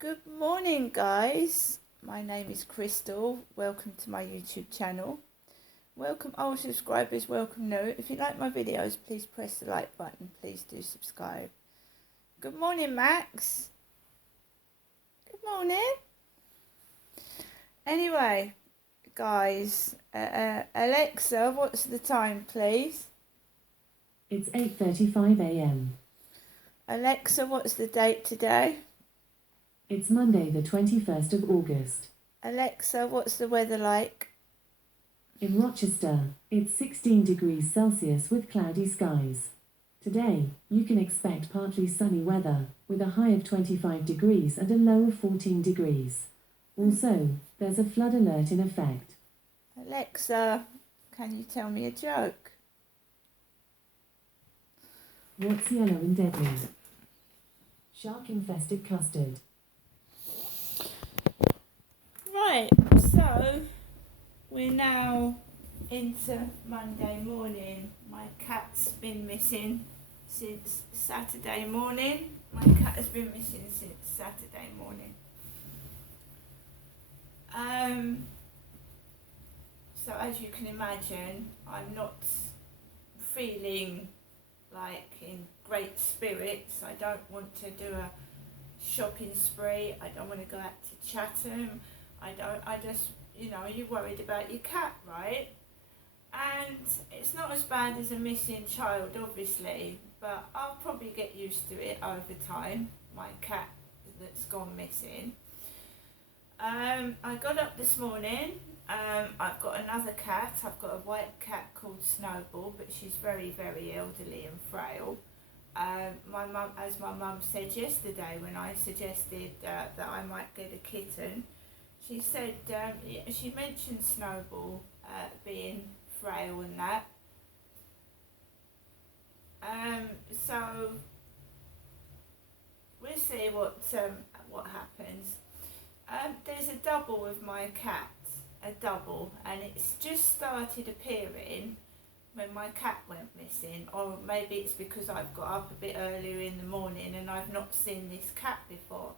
Good morning, guys. My name is Crystal. Welcome to my YouTube channel. Welcome old subscribers, welcome new. If you like my videos, please press the like button. Please do subscribe. Good morning, Max. Good morning. Anyway, guys, Alexa, what's the time, please? It's 8:35 a.m. Alexa, what's the date today? It's Monday the 21st of August. Alexa, what's the weather like? In Rochester, it's 16 degrees Celsius with cloudy skies. Today, you can expect partly sunny weather, with a high of 25 degrees and a low of 14 degrees. Also, there's a flood alert in effect. Alexa, can you tell me a joke? What's yellow and deadly? Shark-infested custard. Right, so we're now into Monday morning. My cat's been missing since Saturday morning. My cat has been missing since Saturday morning. So as you can imagine, I'm not feeling like in great spirits. I don't want to do a shopping spree. I don't want to go out to Chatham. I just, you're worried about your cat, right? And it's not as bad as a missing child, obviously, but I'll probably get used to it over time, my cat that's gone missing. I got up this morning. I've got another cat. I've got a white cat called Snowball, but she's very, very elderly and frail. My mum said yesterday when I suggested that I might get a kitten, she said, she mentioned Snowball being frail and that. So we'll see what happens. There's a double with my cat, and it's just started appearing when my cat went missing, or maybe it's because I've got up a bit earlier in the morning and I've not seen this cat before.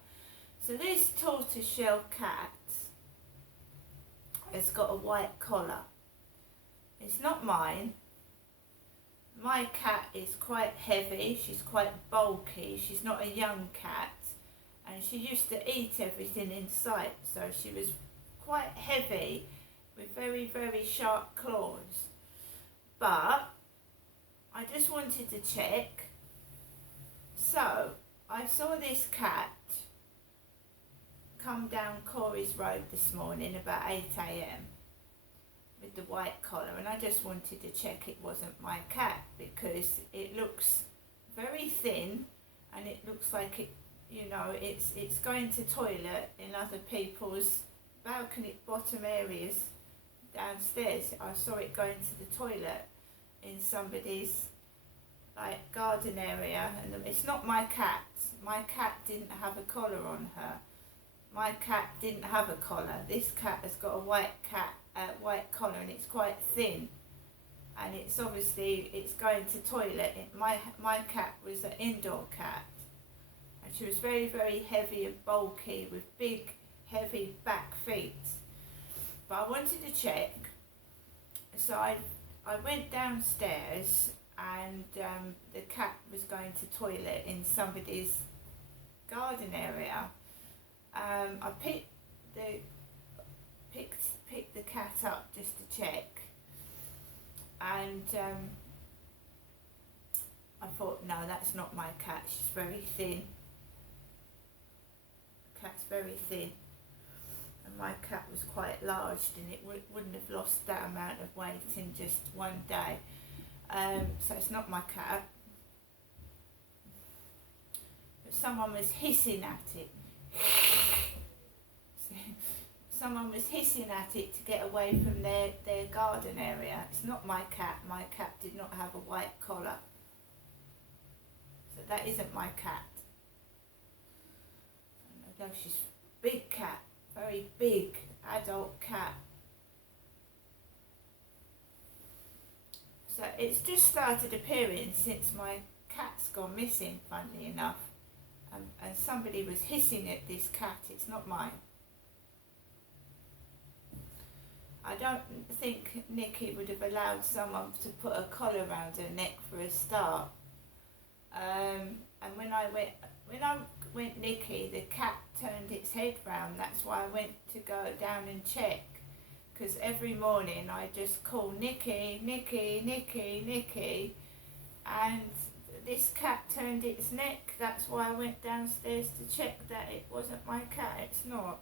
So this tortoiseshell cat has got a white collar. It's not mine. My cat is quite heavy, she's quite bulky, she's not a young cat, and she used to eat everything in sight, so she was quite heavy with very, very sharp claws. But I just wanted to check. So I saw this cat come down Corey's Road this morning about 8 a.m. with the white collar, and I just wanted to check it wasn't my cat, because it looks very thin and it looks like it's going to toilet in other people's balcony bottom areas downstairs. I saw it going to the toilet in somebody's garden area, and it's not my cat. My cat didn't have a collar on her. My cat didn't have a collar. This cat has got a white collar, and it's quite thin, and it's going to toilet. My cat was an indoor cat, and she was very, very heavy and bulky with big, heavy back feet. But I wanted to check, so I went downstairs, and the cat was going to toilet in somebody's garden area. I picked the cat up just to check, and I thought, no, that's not my cat. She's very thin. The cat's very thin, and my cat was quite large, and it wouldn't have lost that amount of weight in just one day. So it's not my cat. But someone was hissing at it. Someone was hissing at it to get away from their garden area. It's not my cat. My cat did not have a white collar. So that isn't my cat. No, she's a big cat, very big adult cat. So it's just started appearing since my cat's gone missing, funnily enough. And somebody was hissing at this cat. It's not mine. I don't think Nikki would have allowed someone to put a collar around her neck for a start. And when I went Nikki, the cat turned its head round. That's why I went to go down and check. Because every morning I just call Nikki, Nikki, Nikki, Nikki. And this cat turned its neck. That's why I went downstairs to check that it wasn't my cat. It's not.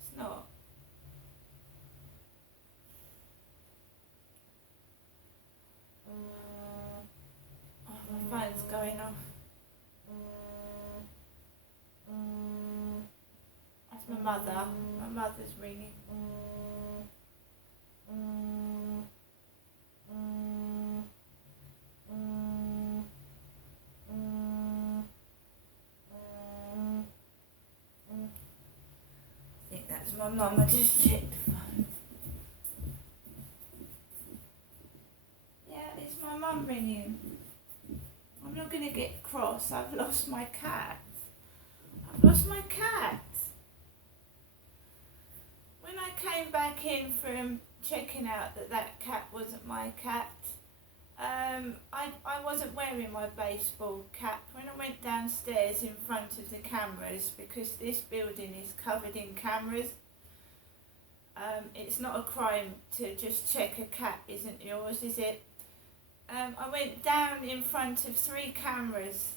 It's not. Oh, my phone's going off. That's my mother. My mother's ringing. I think that's my mum. I just checked the phone. Yeah, it's my mum ringing. I'm not going to get cross. I've lost my cat. I've lost my cat. When I came back in from checking out that cat wasn't my cat, I wasn't wearing my baseball cap. When I went downstairs in front of the cameras, because this building is covered in cameras, it's not a crime to just check a cat isn't yours, is it? I went down in front of 3 cameras,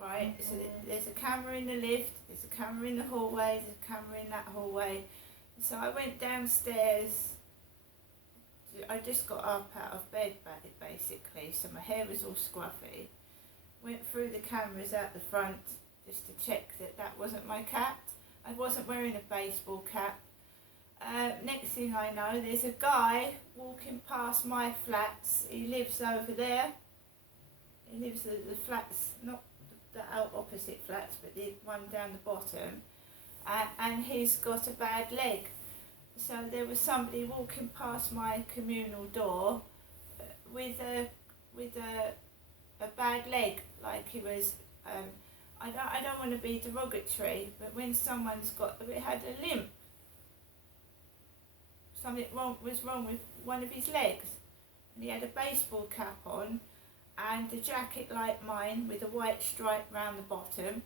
right? So there's a camera in the lift, there's a camera in the hallway, there's a camera in that hallway. So I went downstairs. I just got up out of bed basically, so my hair was all scruffy. Went through the cameras out the front just to check that wasn't my cat. I wasn't wearing a baseball cap. Next thing I know, there's a guy walking past my flats. He lives over there. He lives at the flats, not the opposite flats, but the one down the bottom. And he's got a bad leg. So there was somebody walking past my communal door with a bad leg, like he was. I don't want to be derogatory, but when someone's had a limp, something was wrong with one of his legs, and he had a baseball cap on and a jacket like mine with a white stripe round the bottom,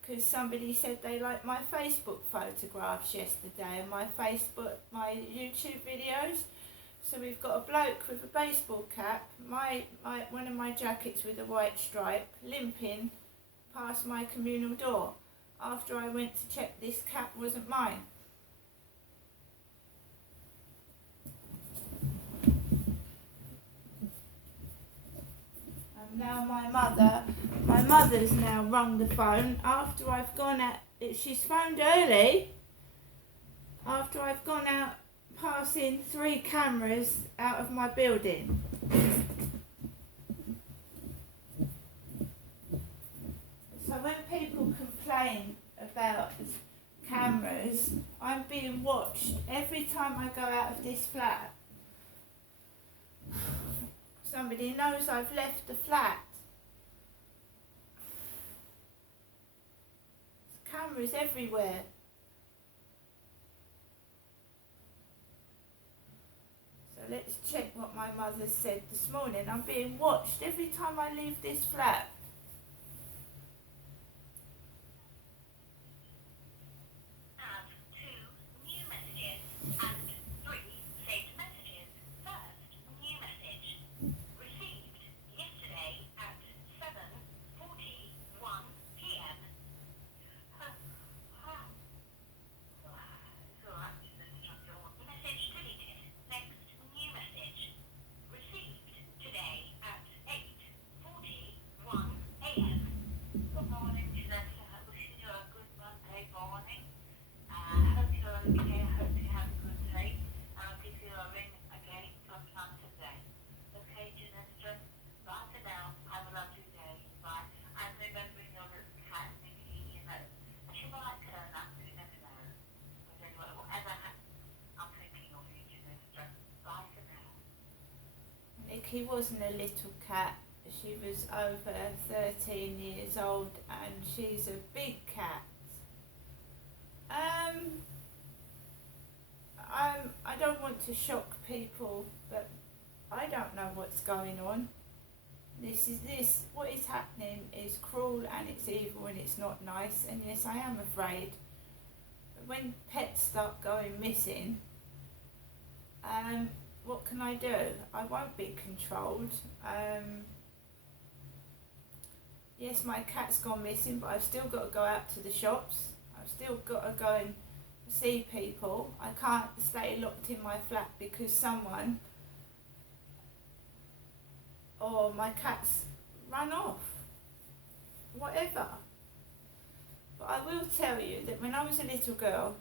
because somebody said they liked my Facebook photographs yesterday and my YouTube videos. So we've got a bloke with a baseball cap, one of my jackets with a white stripe, limping past my communal door after I went to check this cap wasn't mine. Now my mother's now rung the phone after I've gone out. She's phoned early after I've gone out passing 3 cameras out of my building. So when people complain about cameras, I'm being watched every time I go out of this flat. Somebody knows I've left the flat. There's cameras everywhere. So let's check what my mother said this morning. I'm being watched every time I leave this flat. He wasn't a little cat, as She was over 13 years old and she's a big cat. I don't want to shock people, but I don't know what's going on. What is happening is cruel and it's evil and it's not nice, and yes, I am afraid. But when pets start going missing, what can I do? I won't be controlled. Yes, my cat's gone missing, but I've still got to go out to the shops. I've still got to go and see people. I can't stay locked in my flat because someone or my cat's run off. Whatever. But I will tell you that when I was a little girl,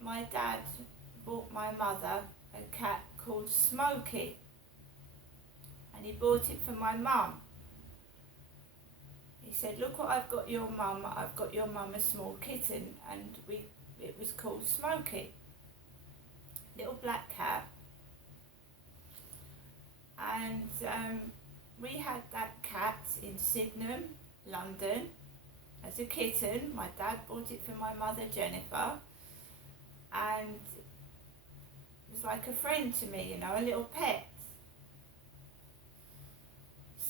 my dad bought my mother a cat called Smokey, and he bought it for my mum. He said, look what I've got your mum, I've got your mum a small kitten, and it was called Smokey. Little black cat. And we had that cat in Sydenham, London, as a kitten. My dad bought it for my mother Jennifer, and it was like a friend to me, you know, a little pet.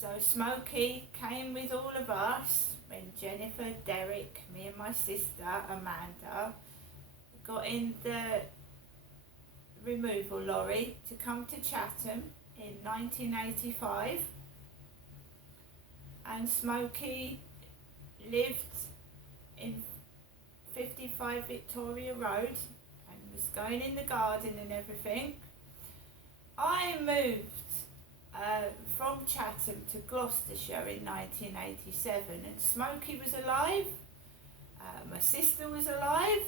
So Smokey came with all of us when Jennifer, Derek, me and my sister Amanda got in the removal lorry to come to Chatham in 1985, and Smokey lived in 55 Victoria Road and was going in the garden and everything. I moved from Chatham to Gloucestershire in 1987, and Smokey was alive, my sister was alive.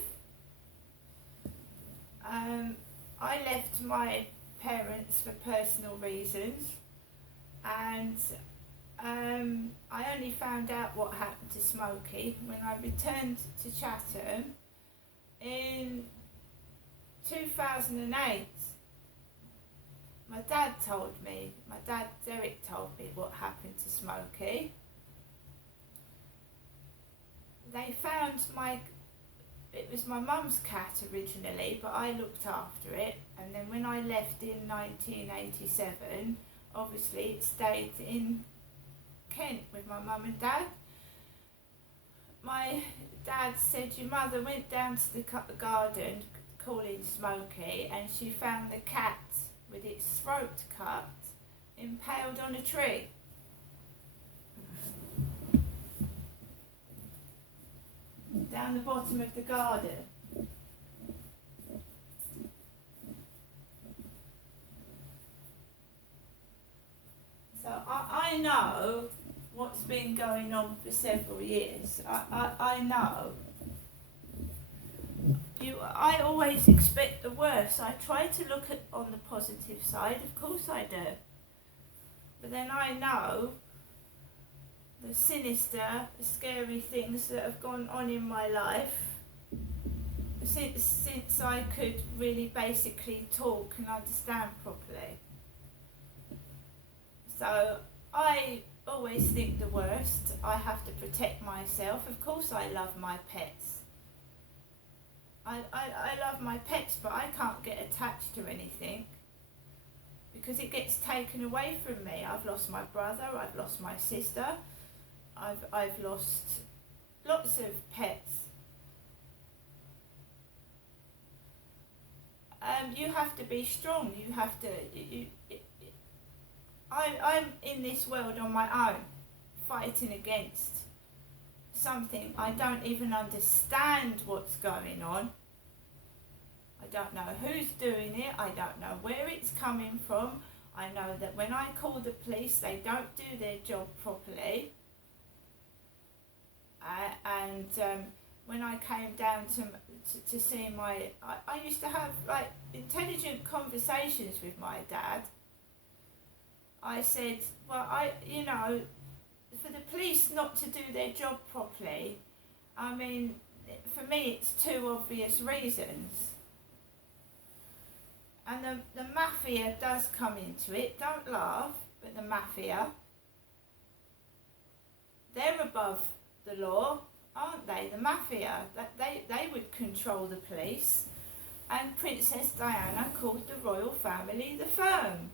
I left my parents for personal reasons, and I only found out what happened to Smokey when I returned to Chatham in 2008. My dad Derek told me what happened to Smokey. They found it was my mum's cat originally, but I looked after it, and then when I left in 1987, obviously it stayed in Kent with my mum and dad. My dad said your mother went down to the garden calling Smokey, and she found the cat with its throat cut, impaled on a tree. Down the bottom of the garden. So I know what's been going on for several years. I know. I always expect the worst. I try to look on the positive side, of course I do. But then I know the sinister, scary things that have gone on in my life since I could really basically talk and understand properly. So I always think the worst. I have to protect myself. Of course I love my pets. I love my pets, but I can't get attached to anything because it gets taken away from me. I've lost my brother, I've lost my sister, I've lost lots of pets. You have to be strong. You have to. I'm in this world on my own, fighting against something I don't even understand what's going on. I don't know who's doing it. I don't know where it's coming from. I know that when I call the police, they don't do their job properly. And when I came down to see I used to have like intelligent conversations with my dad. I said, well, for the police not to do their job properly, I mean, for me it's two obvious reasons. And the mafia does come into it, don't laugh, but the mafia, they're above the law, aren't they? The mafia, they would control the police. And Princess Diana called the royal family the firm.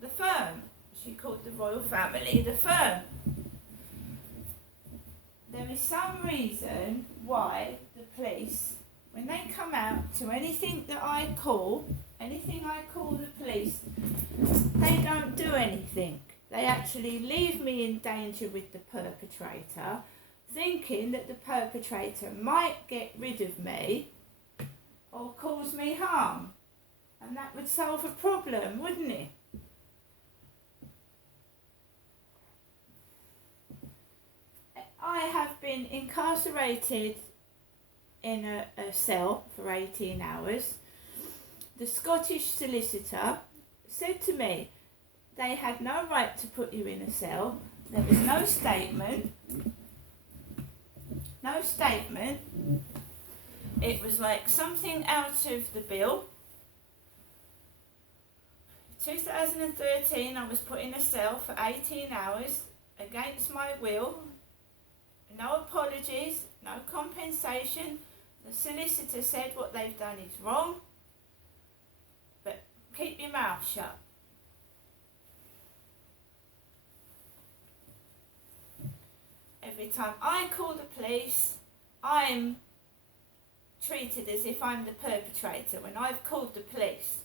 The firm. She called the royal family the firm. There is some reason why the police, when they come out to anything I call the police, they don't do anything. They actually leave me in danger with the perpetrator, thinking that the perpetrator might get rid of me or cause me harm. And that would solve a problem, wouldn't it? I have been incarcerated in a cell for 18 hours. The Scottish solicitor said to me they had no right to put you in a cell. There was no statement. No statement. It was like something out of the bill. 2013, I was put in a cell for 18 hours against my will. No apologies, no compensation. The solicitor said what they've done is wrong, but keep your mouth shut. Every time I call the police, I'm treated as if I'm the perpetrator when I've called the police.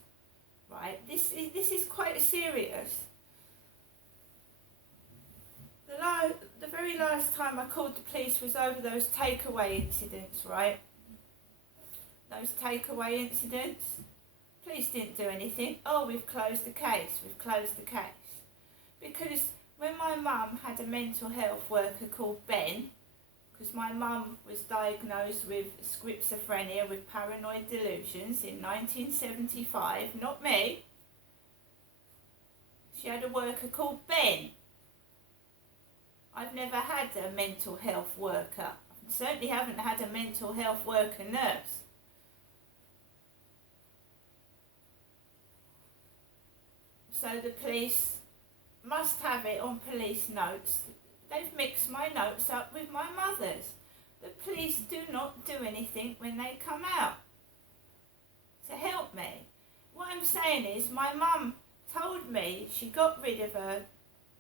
Right? This is quite serious. The very last time I called the police was over those takeaway incidents, right? Those takeaway incidents. Police didn't do anything. Oh, we've closed the case. Because when my mum had a mental health worker called Ben, because my mum was diagnosed with schizophrenia with paranoid delusions in 1975, not me. She had a worker called Ben. I've never had a mental health worker. I certainly haven't had a mental health worker nurse. So the police must have it on police notes. They've mixed my notes up with my mother's. The police do not do anything when they come out to help me. What I'm saying is my mum told me she got rid of a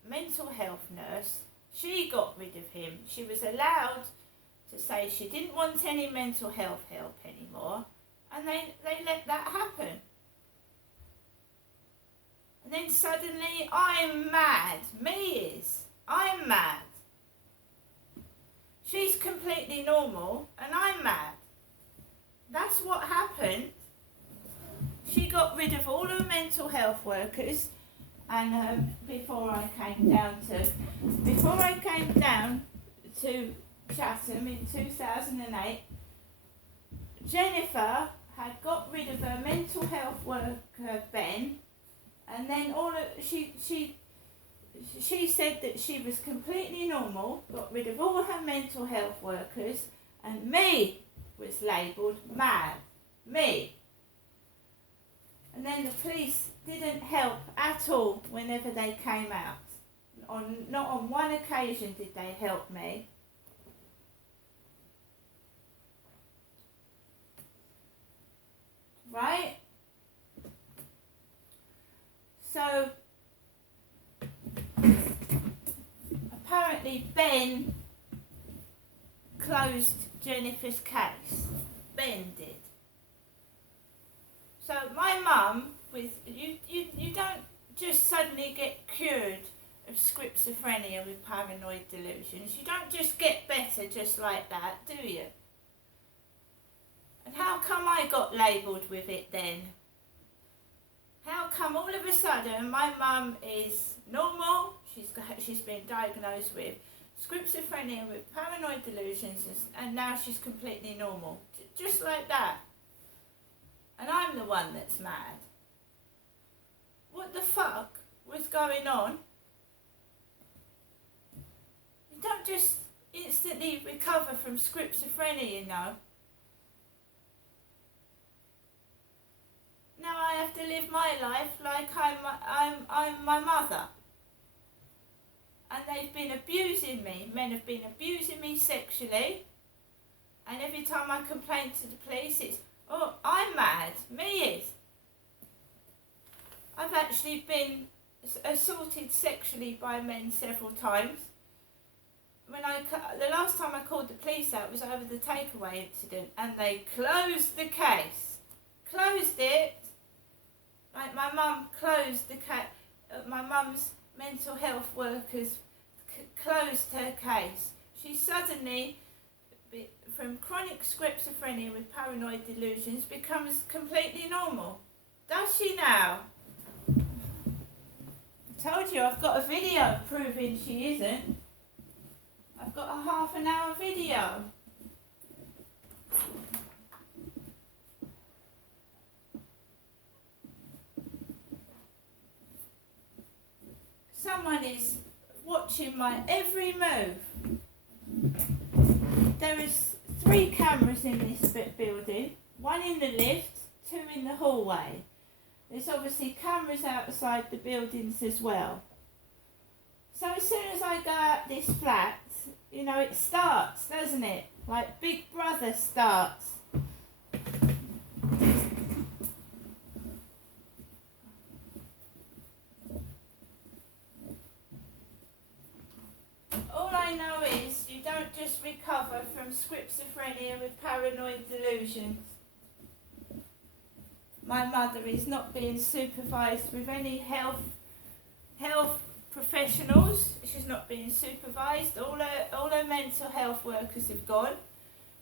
mental health nurse. She got rid of him. She was allowed to say she didn't want any mental health help anymore, and they let that happen. And then suddenly I'm mad. I'm mad. She's completely normal and I'm mad. That's what happened. She got rid of all her mental health workers, and before I came down to Chatham in 2008, Jennifer had got rid of her mental health worker Ben, and then she said that she was completely normal, got rid of all her mental health workers, and me was labelled mad. Me. And then the police didn't help at all whenever they came out. Not on one occasion did they help me. Right? So, apparently Ben closed Jennifer's case. Ben did. So my mum, you don't just suddenly get cured of schizophrenia with paranoid delusions. You don't just get better just like that, do you? And how come I got labelled with it then? How come all of a sudden my mum is normal, she's been diagnosed with schizophrenia with paranoid delusions, and now she's completely normal? Just like that. And I'm the one that's mad. What the fuck was going on? You don't just instantly recover from schizophrenia, you know. Now I have to live my life like I'm my mother. and they've been abusing me. Men have been abusing me sexually, and every time I complain to the police, it's, oh, I'm mad, me is. I've actually been assaulted sexually by men several times. The last time I called the police out was over the takeaway incident, and they closed the case. Closed it. Like my mum closed the case. My mum's mental health workers closed her case. She suddenly, from chronic schizophrenia with paranoid delusions, becomes completely normal. Does she now? I told you I've got a video proving she isn't. I've got a half an hour video. Someone is watching my every move. There is 3 cameras in this building, 1 in the lift, 2 in the hallway. There's obviously cameras outside the buildings as well. So as soon as I go out this flat, you know, it starts, doesn't it? Like Big Brother starts. All I know is you don't just recover from schizophrenia with paranoid delusions. My mother is not being supervised with any health professionals. She's not being supervised. All her mental health workers have gone.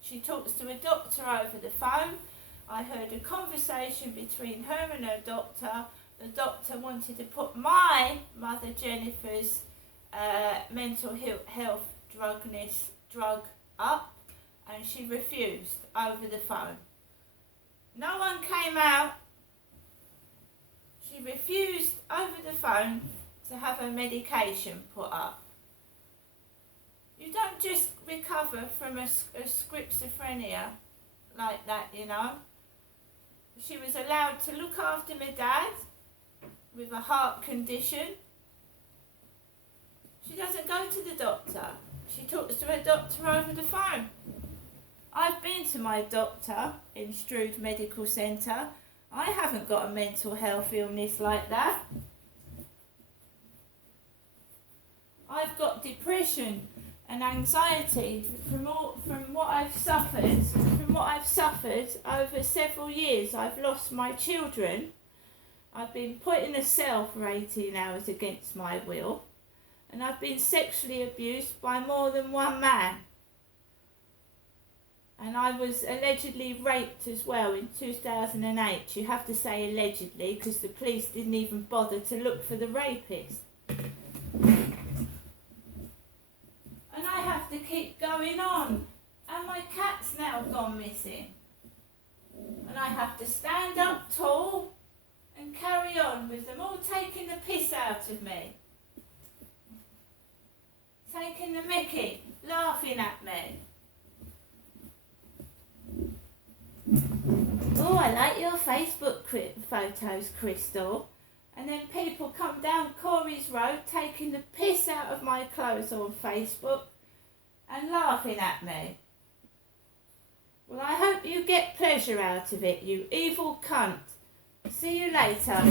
She talks to a doctor over the phone. I heard a conversation between her and her doctor. The doctor wanted to put my mother Jennifer's mental health drug up, and she refused over the phone. No one came out. She refused over the phone to have her medication put up. You don't just recover from a schizophrenia like that, you know. She was allowed to look after my dad with a heart condition. She doesn't go to the doctor. She talks to her doctor over the phone. I've been to my doctor in Strood Medical Centre. I haven't got a mental health illness like that. I've got depression and anxiety from what I've suffered over several years. I've lost my children. I've been put in a cell for 18 hours against my will, and I've been sexually abused by more than one man. And I was allegedly raped as well in 2008. You have to say allegedly because the police didn't even bother to look for the rapist. And I have to keep going on. And my cat's now gone missing. And I have to stand up tall and carry on with them all taking the piss out of me. Taking the mickey, laughing at me. Oh, I like your Facebook photos, Crystal. And then people come down Corey's Road taking the piss out of my clothes on Facebook and laughing at me. Well, I hope you get pleasure out of it, you evil cunt. See you later.